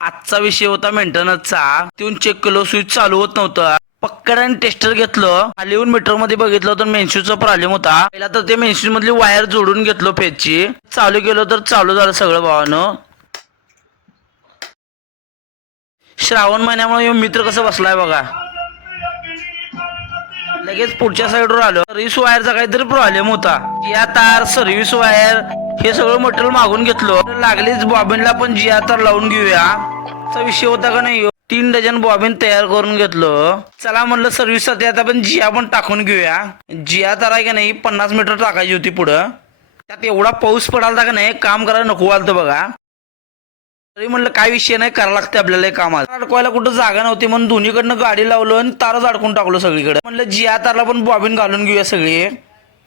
आजचा विषय होता मेंटेनन्सचा. तिथून चेक केलो, स्विच चालू होत नव्हतं. पक्कड आणि टेस्टर घेतलं, खाली येऊन मीटर मध्ये बघितलं तर मेन्शूचा प्रॉब्लेम होता. पहिला तर ते मेन्शू मधली वायर जोडून घेतलो फेजची, चालू केलो तर चालू झालं सगळं भावानं. श्रावण महिन्यामुळे मित्र कसं बसलाय बघा. लगेच पुढच्या साईडवर आलो. सर्व्हिस वायरचा काहीतरी प्रॉब्लेम होता. जिया तार, सर्व्हिस वायर हे सगळं मटेरियल मागून घेतलो. लागलीच बॉबिनला पण जिया तार लावून घेऊया असा विषय होता का नाही. 3 डझन बॉबिन तयार करून घेतलो. चला म्हणलं सर्व्हिस साठी आता आपण जिया पण टाकून घेऊया. जिया तार आहे का नाही 50 मीटर टाकायची होती पुढं. त्यात एवढा पाऊस पडालता का नाही काम करायला नको वालतं बघा. तरी म्हणलं काय विषय नाही, करायला लागते आपल्याला हे काम. अडकवायला कुठं जागा नव्हती म्हणून दोन्हीकडनं गाडी लावलो आणि तारच अडकून टाकलो सगळीकडे. म्हणलं जिया तारला पण बॉबिन घालून घेऊया सगळी.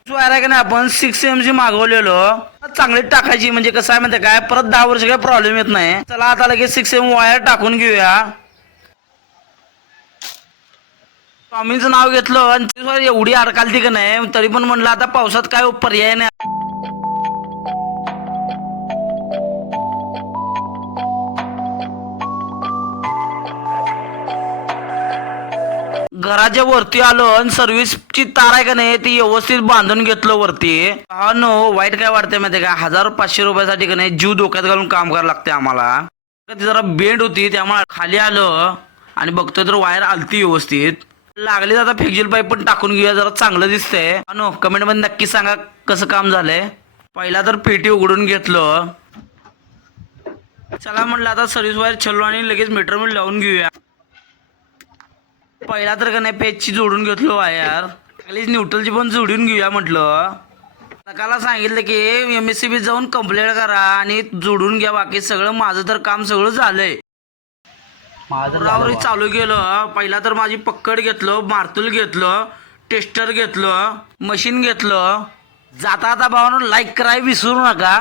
वायर आहे का नाही आपण 6 mg मागवलेलो, चांगली टाकायची म्हणजे कसं आहे माहिती काय, परत 10 वर्ष काय प्रॉब्लेम येत नाही. चला आता लगेच 6 mm वायर टाकून घेऊया. स्वामींचं नाव घेतलं आणि एवढी अडकालती का नाही, तरी पण म्हणलं आता पावसात काय पर्याय नाही. घराच्या वरती आलो आणि सर्व्हिसची तार आहे का नाही ती व्यवस्थित बांधून घेतलं वरती. हा नो वाईट काय वाटतंय माहिती का, 1500 रुपयासाठी का नाही जीव धोक्यात घालून काम करायला लागते आम्हाला. ती जरा बेंड होती त्यामुळे खाली आलो आणि बघतोय तर वायर आलती व्यवस्थित. लागली आता फेक्झिल पाईप पण टाकून घेऊया, जरा चांगलं दिसतंय. नो कमेंट मध्ये नक्की सांगा कसं काम झालंय. पहिला तर पेटी उघडून घेतलं. चला म्हणलं आता सर्व्हिस वायर छल्लो आणि लगेच मीटर मध्ये लावून घेऊया. पहिला तर का नाही पेजची जोडून घेतलो वायर, खालीच न्यूट्रलची पण जोडून घेऊया म्हटलं. नकाला सांगितलं की MSCB जाऊन कंप्लेंट करा आणि जोडून घ्या. बाकी सगळं माझं तर काम सगळं झालंय. चालू केलं. पहिला तर माझी पक्कड घेतलं, मार्तुल घेतलं, टेस्टर घेतलं, मशीन घेतलं. जाता आता भावानं लाईक करायला विसरू नका.